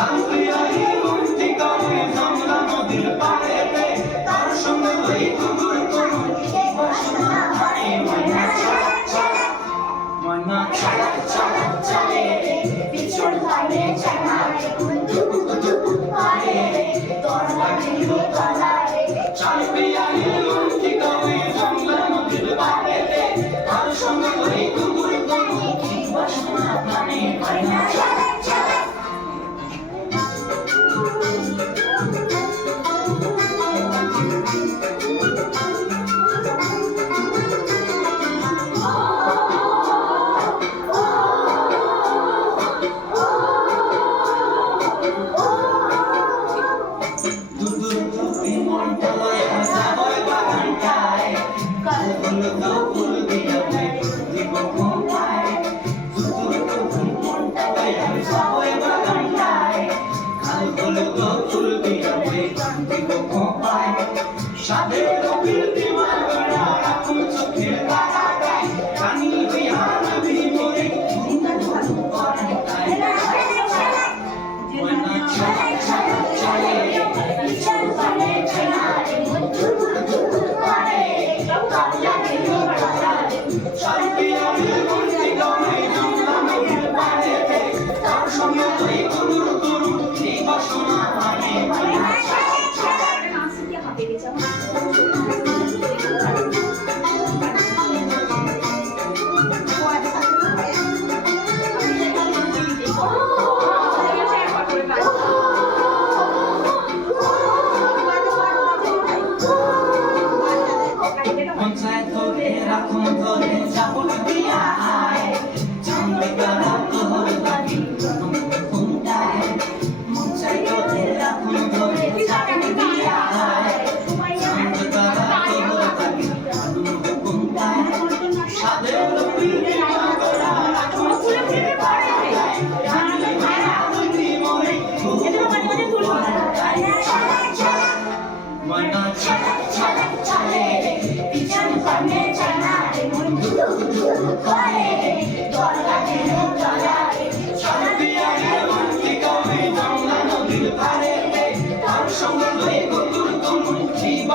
শান্তি মুক্তি করে জমলা নদীর পাড়েতে তার সঙ্গে ওই কুকুর কুকুর বাসনা করে ময়না ছাড়া ছাড়া চলে পিছন পানে ছাড়া দুকু দুকু করে তোর লাগিল তলায় শান্তি মুক্তি করে জমলা নদীর পাড়েতে তার সঙ্গে ওই কুকুর কুকুর বাসনা করে ময়না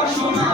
Shona